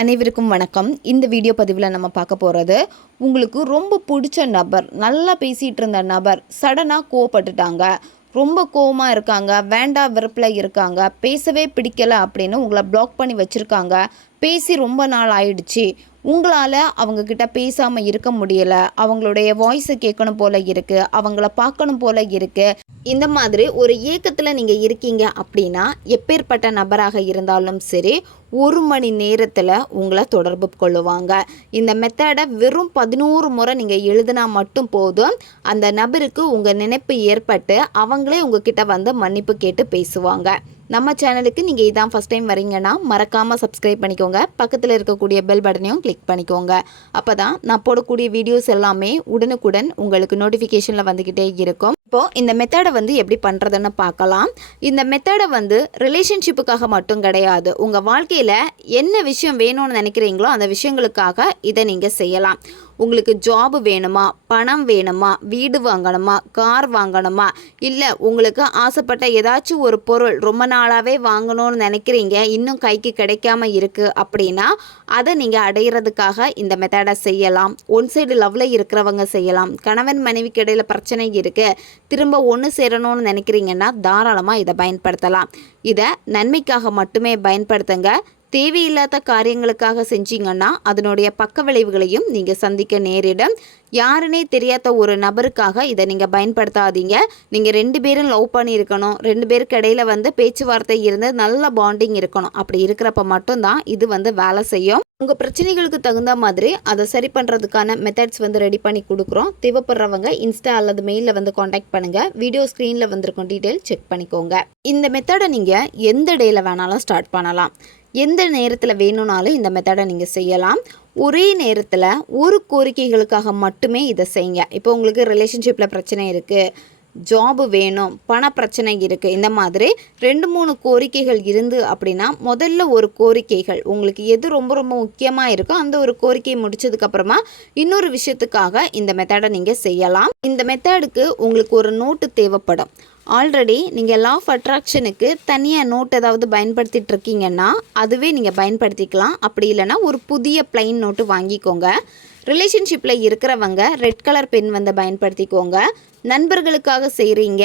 அனைவருக்கும் வணக்கம். இந்த வீடியோ பதிவில் நம்ம பார்க்க போகிறது, உங்களுக்கு ரொம்ப பிடிச்ச நபர், நல்லா பேசிகிட்டு இருந்த நபர் சடனாக கோவப்பட்டுட்டாங்க, ரொம்ப கோவமாக இருக்காங்க, வேண்டா வெறுப்பில் இருக்காங்க, பேசவே பிடிக்கலை அப்படின்னு உங்களை பிளாக் பண்ணி வச்சுருக்காங்க, பேசி ரொம்ப நாள் ஆயிடுச்சு, உங்களால் அவங்கக்கிட்ட பேசாமல் இருக்க முடியலை, அவங்களுடைய வாய்ஸை கேட்கணும் போல் இருக்குது, அவங்கள பார்க்கணும் போல் இருக்குது, இந்த மாதிரி ஒரு ஏக்கத்தில் நீங்கள் இருக்கீங்க அப்படின்னா எப்பேற்பட்ட நபராக இருந்தாலும் சரி 1 மணி நேரத்தில் உங்களை தொடர்பு கொள்ளுவாங்க. இந்த மெத்தடை வெறும் 11 முறை நீங்கள் எழுதினா மட்டும் போதும். அந்த நபருக்கு உங்கள் நினைப்பு ஏற்பட்டு அவங்களே உங்ககிட்ட வந்து மன்னிப்பு கேட்டு பேசுவாங்க. நம்ம சேனலுக்கு நீங்கள் இதான் ஃபஸ்ட் டைம் வரீங்கன்னா மறக்காமல் சப்ஸ்கிரைப் பண்ணிக்கோங்க. பக்கத்தில் இருக்கக்கூடிய பெல் பட்டனையும் கிளிக் பண்ணிக்கோங்க. அப்போ தான் நான் போடக்கூடிய வீடியோஸ் எல்லாமே உடனுக்குடன் உங்களுக்கு நோட்டிஃபிகேஷனில் வந்துக்கிட்டே இருக்கும். இப்போது இந்த மெத்தடை வந்து எப்படி பண்ணுறதுன்னு பார்க்கலாம். இந்த மெத்தடை வந்து ரிலேஷன்ஷிப்புக்காக மட்டும் கிடையாது, உங்கள் வாழ்க்கையில் என்ன விஷயம் வேணும்னு நினைக்கிறீங்களோ அந்த விஷயங்களுக்காக இதை நீங்கள் செய்யலாம். உங்களுக்கு ஜாப் வேணுமா, பணம் வேணுமா, வீடு வாங்கணுமா, கார் வாங்கணுமா, இல்லை உங்களுக்கு ஆசைப்பட்ட ஏதாச்சும் ஒரு பொருள் ரொம்ப நாளாகவே வாங்கணும்னு நினைக்கிறீங்க, இன்னும் கைக்கு கிடைக்காம இருக்குது அப்படின்னா அதை நீங்கள் அடையிறதுக்காக இந்த மெத்தடை செய்யலாம். ஒன் சைடு லவ்வில் இருக்கிறவங்க செய்யலாம். கணவன் மனைவிக்கு இடையில பிரச்சனை இருக்குது, திரும்ப ஒன்று சேரணும்னு நினைக்கிறீங்கன்னா தாராளமாக இதை பயன்படுத்தலாம். இதை நன்மைக்காக மட்டுமே பயன்படுத்துங்க. தேவையில்லாத காரியங்களுக்காக செஞ்சீங்கன்னா அதனுடைய பக்க விளைவுகளையும் நீங்கள் சந்திக்க நேரிடும். யாருன்னே தெரியாத ஒரு நபருக்காக இதை நீங்கள் பயன்படுத்தாதீங்க. நீங்கள் 2 பேரும் லவ் பண்ணியிருக்கணும், 2 பேருக்கு இடையில வந்து பேச்சுவார்த்தை இருந்து நல்ல பாண்டிங் இருக்கணும். அப்படி இருக்கிறப்ப மட்டும்தான் இது வந்து வேலை செய்யும். உங்கள் பிரச்சனைகளுக்கு தகுந்த மாதிரி அதை சரி பண்ணுறதுக்கான மெத்தட்ஸ் வந்து ரெடி பண்ணி கொடுக்குறோம். தேவைப்படுறவங்க இன்ஸ்டா அல்லது மெயிலில் வந்து காண்டாக்ட் பண்ணுங்கள். வீடியோ ஸ்க்ரீனில் வந்திருக்கும் டீட்டெயில் செக் பண்ணிக்கோங்க. இந்த மெத்தடை நீங்கள் எந்த டேயில் வேணாலும் ஸ்டார்ட் பண்ணலாம். எந்த நேரத்தில் வேணும்னாலும் இந்த மெத்தடை நீங்கள் செய்யலாம். ஒரே நேரத்தில் ஒரு கோரிக்கைகளுக்காக மட்டுமே இதை செய்யுங்க. இப்போ உங்களுக்கு ரிலேஷன்ஷிப்பில் பிரச்சனை இருக்குது, ஜாபு வேணும், பண பிரச்சனை இருக்குது, இந்த மாதிரி 2-3 கோரிக்கைகள் இருந்து அப்படின்னா முதல்ல ஒரு கோரிக்கைகள் உங்களுக்கு எது ரொம்ப ரொம்ப முக்கியமாக இருக்கோ அந்த ஒரு கோரிக்கையை முடிச்சதுக்கப்புறமா இன்னொரு விஷயத்துக்காக இந்த மெத்தடை நீங்கள் செய்யலாம். இந்த மெத்தடுக்கு உங்களுக்கு ஒரு நோட்டு தேவைப்படும். ஆல்ரெடி நீங்கள் லா ஆஃப் அட்ராக்ஷனுக்கு தனியாக நோட் ஏதாவது பயன்படுத்திகிட்டு இருக்கீங்கன்னா அதுவே நீங்கள் பயன்படுத்திக்கலாம். அப்படி இல்லைனா ஒரு புதிய பிளைன் நோட்டு வாங்கிக்கோங்க. ரிலேஷன்ஷிப்பில் இருக்கிறவங்க ரெட் கலர் பென் வந்து பயன்படுத்திக்கோங்க. நண்பர்களுக்காக செய்கிறீங்க,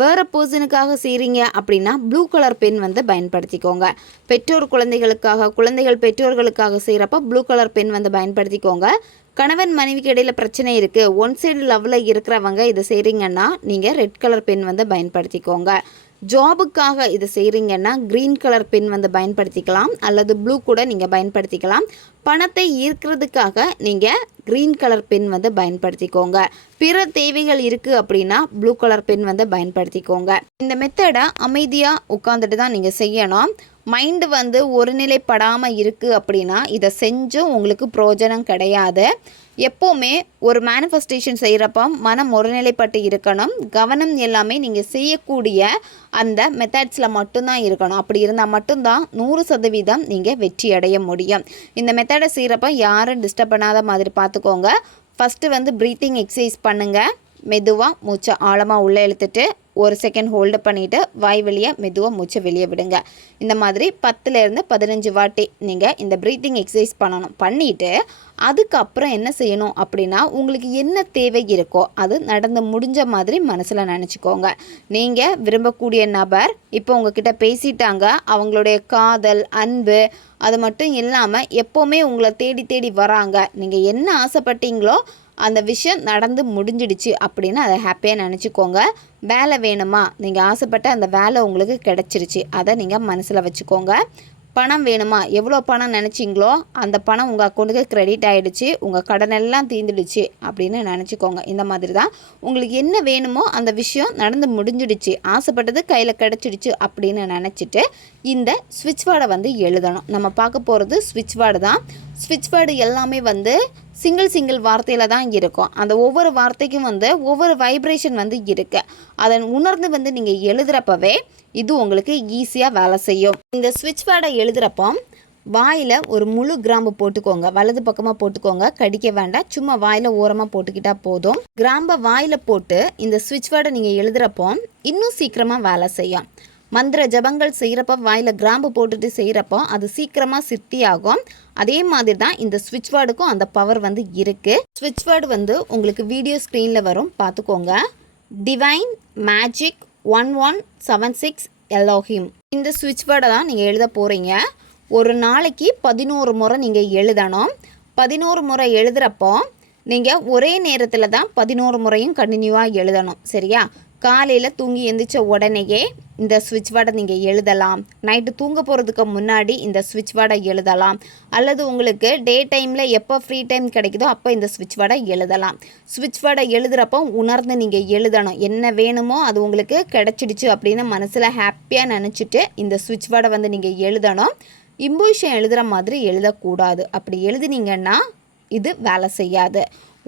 வேறு பர்சனுக்காக செய்கிறீங்க அப்படின்னா ப்ளூ கலர் பென் வந்து பயன்படுத்திக்கோங்க. பெற்றோர் குழந்தைகளுக்காக, குழந்தைகள் பெற்றோர்களுக்காக செய்கிறப்ப ப்ளூ கலர் பென் வந்து பயன்படுத்திக்கோங்க. கணவன் மனைவிக்கு இடையில் பிரச்சனை இருக்குது, ஒன் சைடு லவ்வில் இருக்கிறவங்க இதை செய்கிறீங்கன்னா நீங்கள் ரெட் கலர் பென் வந்து பயன்படுத்திக்கோங்க. ஜாபுக்காக இதை செய்கிறீங்கன்னா க்ரீன் கலர் பென் வந்து பயன்படுத்திக்கலாம், அல்லது ப்ளூ கூட நீங்கள் பயன்படுத்திக்கலாம். பணத்தை ஈர்க்கிறதுக்காக நீங்கள் க்ரீன் கலர் பென் வந்து பயன்படுத்திக்கோங்க. பிற தேவைகள் இருக்குது அப்படின்னா ப்ளூ கலர் பென் வந்து பயன்படுத்திக்கோங்க. இந்த மெத்தடை அமைதியாக உட்காந்துட்டு தான் நீங்கள் செய்யணும். மைண்டு வந்து ஒருநிலைப்படாமல் இருக்குது அப்படின்னா இதை செஞ்சும் உங்களுக்கு பிரயோஜனம் கிடையாது. எப்போவுமே ஒரு மேனிஃபெஸ்டேஷன் செய்கிறப்ப மனம் ஒருநிலைப்பட்டு இருக்கணும். கவனம் எல்லாமே நீங்கள் செய்யக்கூடிய அந்த மெத்தட்ஸில் மட்டும்தான் இருக்கணும். அப்படி இருந்தால் மட்டும்தான் 100% நீங்கள் வெற்றி அடைய முடியும். இந்த மெத்தடை செய்கிறப்ப யாரும் டிஸ்டர்ப் பண்ணாத மாதிரி பார்த்துக்கோங்க. ஃபஸ்ட்டு வந்து ப்ரீத்திங் எக்ஸசைஸ் பண்ணுங்கள். மெதுவாக மூச்சை ஆழமாக உள்ளே இழுத்துட்டு 1 செகண்ட் ஹோல்டு பண்ணிவிட்டு வாய் வழியாக மெதுவாக மூச்சை வெளியே விடுங்க. இந்த மாதிரி 10லேருந்து 15 வாட்டி நீங்கள் இந்த ப்ரீத்திங் எக்ஸசைஸ் பண்ணணும். பண்ணிவிட்டு அதுக்கப்புறம் என்ன செய்யணும் அப்படின்னா உங்களுக்கு என்ன தேவை இருக்கோ அது நடந்து முடிஞ்ச மாதிரி மனசில் நினச்சிக்கோங்க. நீங்கள் விரும்பக்கூடிய நபர் இப்போ உங்ககிட்ட பேசிட்டாங்க, அவங்களுடைய காதல், அன்பு அது மட்டும் இல்லாமல் எப்போவுமே உங்களை தேடி தேடி வராங்க, நீங்கள் என்ன ஆசைப்பட்டீங்களோ அந்த விஷயம் நடந்து முடிஞ்சிடுச்சு அப்படின்னு அதை ஹாப்பியாக நினச்சிக்கோங்க. வேலை வேணுமா, நீங்கள் ஆசைப்பட்ட அந்த வேலை உங்களுக்கு கிடச்சிருச்சு, அதை நீங்கள் மனசில் வச்சுக்கோங்க. பணம் வேணுமா, எவ்வளோ பணம் நினச்சிங்களோ அந்த பணம் உங்கள் அக்கௌண்ட்டுக்கு கிரெடிட் ஆகிடுச்சு, உங்கள் கடனெல்லாம் தீர்ந்துடுச்சு அப்படின்னு நினச்சிக்கோங்க. இந்த மாதிரி தான் உங்களுக்கு என்ன வேணுமோ அந்த விஷயம் நடந்து முடிஞ்சிடுச்சு, ஆசைப்பட்டது கையில் கிடச்சிடுச்சு அப்படின்னு நினச்சிட்டு இந்த ஸ்விட்ச் வேர்டை வந்து எழுதணும். நம்ம பார்க்க போகிறது ஸ்விட்ச் வேர்டு தான். ஸ்விட்ச் வேர்டு எல்லாமே வந்து சிங்கிள் வார்த்தையில் தான் இருக்கும். அந்த ஒவ்வொரு வார்த்தைக்கும் வந்து ஒவ்வொரு வைப்ரேஷன் வந்து இருக்குது. அதை உணர்ந்து வந்து நீங்கள் எழுதுகிறப்பவே இது உங்களுக்கு ஈஸியாக வேலை செய்யும். இந்த ஸ்விட்ச் வேர்டை எழுதுகிறப்போ வாயில் ஒரு முழு கிராம்பு போட்டுக்கோங்க. வலது பக்கமாக போட்டுக்கோங்க, கடிக்க வேண்டாம், சும்மா வாயில் ஓரமாக போட்டுக்கிட்டால் போதும். கிராம்பை வாயில் போட்டு இந்த ஸ்விட்ச் வேர்டை நீங்கள் எழுதுகிறப்போ இன்னும் சீக்கிரமாக வேலை செய்யும். மந்திர ஜபங்கள் செய்கிறப்ப வாயில் கிராம்பு போட்டுட்டு செய்கிறப்போ அது சீக்கிரமாக சித்தியாகும். அதே மாதிரி தான் இந்த ஸ்விட்ச் வேர்டுக்கும் அந்த பவர் வந்து இருக்குது. ஸ்விட்ச் வேர்டு வந்து உங்களுக்கு வீடியோ ஸ்க்ரீனில் வரும், பார்த்துக்கோங்க. Divine magic 1176 Elohim. இந்த ஸ்விட்ச் வேர்டை தான் நீங்கள் எழுத போகிறீங்க. ஒரு நாளைக்கு 11 முறை நீங்கள் எழுதணும். 11 முறை எழுதுகிறப்போ நீங்கள் ஒரே நேரத்தில் தான் 11 முறையும் கண்டினியூவாக எழுதணும், சரியா? காலையில் தூங்கி எந்திரிச்ச உடனேயே இந்த ஸ்விட்ச் வேர்டை நீங்கள் எழுதலாம். நைட்டு தூங்க போகிறதுக்கு முன்னாடி இந்த ஸ்விட்ச் வேர்டை எழுதலாம். அல்லது உங்களுக்கு டே டைமில் எப்போ ஃப்ரீ டைம் கிடைக்குதோ அப்போ இந்த ஸ்விட்ச் வேர்டை எழுதலாம். ஸ்விட்ச் வேர்டை எழுதுகிறப்போ உணர்ந்து நீங்கள் எழுதணும். என்ன வேணுமோ அது உங்களுக்கு கிடச்சிடுச்சு அப்படின்னு மனசில் ஹாப்பியாக நினச்சிட்டு இந்த ஸ்விட்ச் வேர்டை வந்து நீங்கள் எழுதணும். இம்போஷன் எழுதுகிற மாதிரி எழுதக்கூடாது. அப்படி எழுதினீங்கன்னா இது வேலை செய்யாது.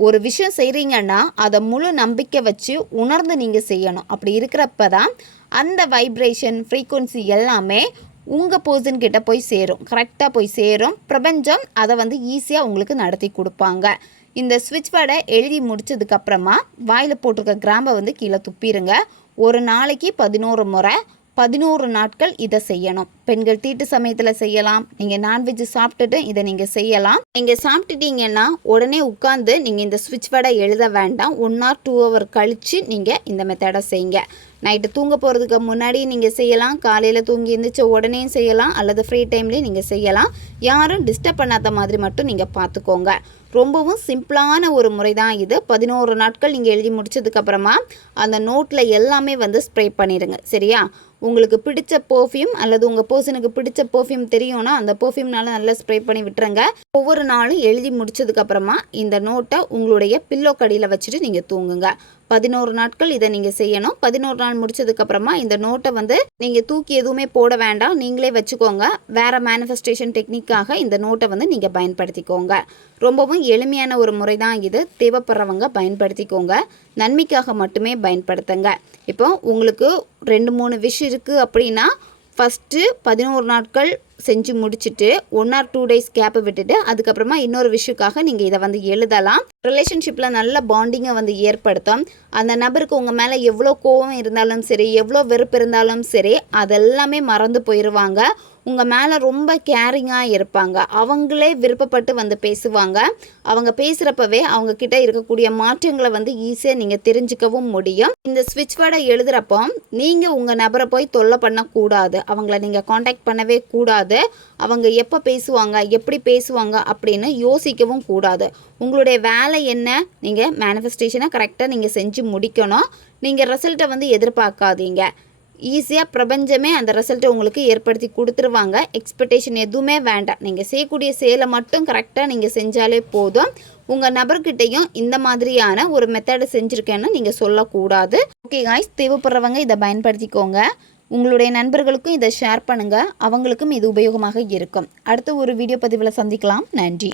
ஒரு விஷயம் செய்கிறீங்கன்னா அதை முழு நம்பிக்கை வச்சு உணர்ந்து நீங்கள் செய்யணும். அப்படி இருக்கிறப்ப தான் அந்த வைப்ரேஷன் ஃப்ரீக்குவன்சி எல்லாமே உங்கள் பர்சன்கிட்ட போய் சேரும், கரெக்டாக போய் சேரும். பிரபஞ்சம் அதை வந்து ஈஸியாக உங்களுக்கு நடத்தி கொடுப்பாங்க. இந்த ஸ்விட்ச் வேர்டை எழுதி முடிச்சதுக்கப்புறமா வாயில் போட்டிருக்க கிராம்பை வந்து கீழே துப்பிடுங்க. ஒரு நாளைக்கு 11 முறை 11 நாட்கள் இதை செய்யணும். பெண்கள் தீட்டு சமயத்தில் செய்யலாம். நீங்கள் நான்வெஜ் சாப்பிட்டுட்டு இதை நீங்கள் செய்யலாம். நீங்கள் சாப்பிட்டுட்டீங்கன்னா உடனே உட்காந்து நீங்கள் இந்த ஸ்விட்ச் வேர்டை எழுத வேண்டாம். 1 or 2 hour கழித்து நீங்கள் இந்த மெத்தடை செய்யுங்க. நைட்டு தூங்க போகிறதுக்கு முன்னாடி நீங்கள் செய்யலாம். காலையில் தூங்கி எழுந்திரிச்ச உடனே செய்யலாம். அல்லது ஃப்ரீ டைம்லேயும் நீங்கள் செய்யலாம். யாரும் டிஸ்டர்ப் பண்ணாத மாதிரி மட்டும் நீங்கள் பார்த்துக்கோங்க. ரொம்பவும் சிம்பிளான ஒரு முறை தான் இது. 11 நாட்கள் நீங்கள் எழுதி முடிச்சதுக்கப்புறமா அந்த நோட்டில் எல்லாமே வந்து ஸ்ப்ரே பண்ணிடுங்க, சரியா? உங்களுக்கு பிடிச்ச பர்ஃப்யூம் அல்லது உங்கள் பர்சனுக்கு பிடிச்ச பர்ஃப்யூம் தெரியும்னா அந்த பர்ஃப்யூம்னால நல்லா ஸ்ப்ரே பண்ணி விட்டுருங்க. ஒவ்வொரு நாளும் எழுதி முடிச்சதுக்கப்புறமா இந்த நோட்டை உங்களுடைய பில்லோ கடியில் வச்சுட்டு நீங்கள் தூங்குங்க. 11 நாட்கள் இதை நீங்கள் செய்யணும். 11 நாள் முடிச்சதுக்கப்புறமா இந்த நோட்டை வந்து நீங்கள் தூக்கி எதுவுமே போட வேண்டாம், நீங்களே வச்சுக்கோங்க. வேறு மேனிஃபெஸ்டேஷன் டெக்னிக்காக இந்த நோட்டை வந்து நீங்கள் பயன்படுத்திக்கோங்க. ரொம்பவும் எளிமையான ஒரு முறை தான் இது. தேவைப்படுறவங்க பயன்படுத்திக்கோங்க. நன்மைக்காக மட்டுமே பயன்படுத்துங்க. இப்போ உங்களுக்கு 2-3 விஷ் இருக்குது அப்படின்னா ஃபஸ்ட்டு 11 நாட்கள் செஞ்சு முடிச்சுட்டு 1 or 2 days கேப்பை விட்டுட்டு அதுக்கப்புறமா இன்னொரு விஷயக்காக நீங்கள் இதை வந்து எழுதலாம். ரிலேஷன்ஷிப்பில் நல்ல பாண்டிங்கை வந்து ஏற்படுத்தும். அந்த நபருக்கு உங்கள் மேலே எவ்வளோ கோபம் இருந்தாலும் சரி, எவ்வளோ வெறுப்பு இருந்தாலும் சரி, அதெல்லாமே மறந்து போயிடுவாங்க. உங்கள் மேலே ரொம்ப கேரிங்காக இருப்பாங்க. அவங்களே விருப்பப்பட்டு வந்து பேசுவாங்க. அவங்க பேசுகிறப்பவே அவங்கக்கிட்ட இருக்கக்கூடிய மாற்றங்களை வந்து ஈஸியாக நீங்கள் தெரிஞ்சுக்கவும் முடியும். இந்த ஸ்விட்ச் வேர்டை எழுதுகிறப்போ நீங்கள் உங்கள் நபரை போய் தொல்லை பண்ணக்கூடாது. அவங்கள நீங்கள் காண்டாக்ட் பண்ணவே கூடாது. அவங்க எப்போ பேசுவாங்க, எப்படி பேசுவாங்க அப்படின்னு யோசிக்கவும் கூடாது. உங்களுடைய வேலை என்ன? நீங்கள் மேனிஃபெஸ்டேஷனை கரெக்டாக நீங்கள் செஞ்சு முடிக்கணும். நீங்கள் ரிசல்ட்டை வந்து எதிர்பார்க்காதீங்க. ஈஸியாக பிரபஞ்சமே அந்த ரிசல்ட்டை உங்களுக்கு ஏற்படுத்தி கொடுத்துருவாங்க. எக்ஸ்பெக்டேஷன் எதுவுமே வேண்டாம். நீங்கள் செய்யக்கூடிய செயலை மட்டும் கரெக்டாக நீங்கள் செஞ்சாலே போதும். உங்கள் நபர்கிட்டையும் இந்த மாதிரியான ஒரு மெத்தடை செஞ்சுருக்கேன்னு நீங்கள் சொல்லக்கூடாது. ஓகே காய்ஸ், தேவைப்படுறவங்க இதை பயன்படுத்திக்கோங்க. உங்களுடைய நண்பர்களுக்கும் இதை ஷேர் பண்ணுங்கள். அவங்களுக்கும் இது உபயோகமாக இருக்கும். அடுத்த ஒரு வீடியோ பதிவில் சந்திக்கலாம். நன்றி.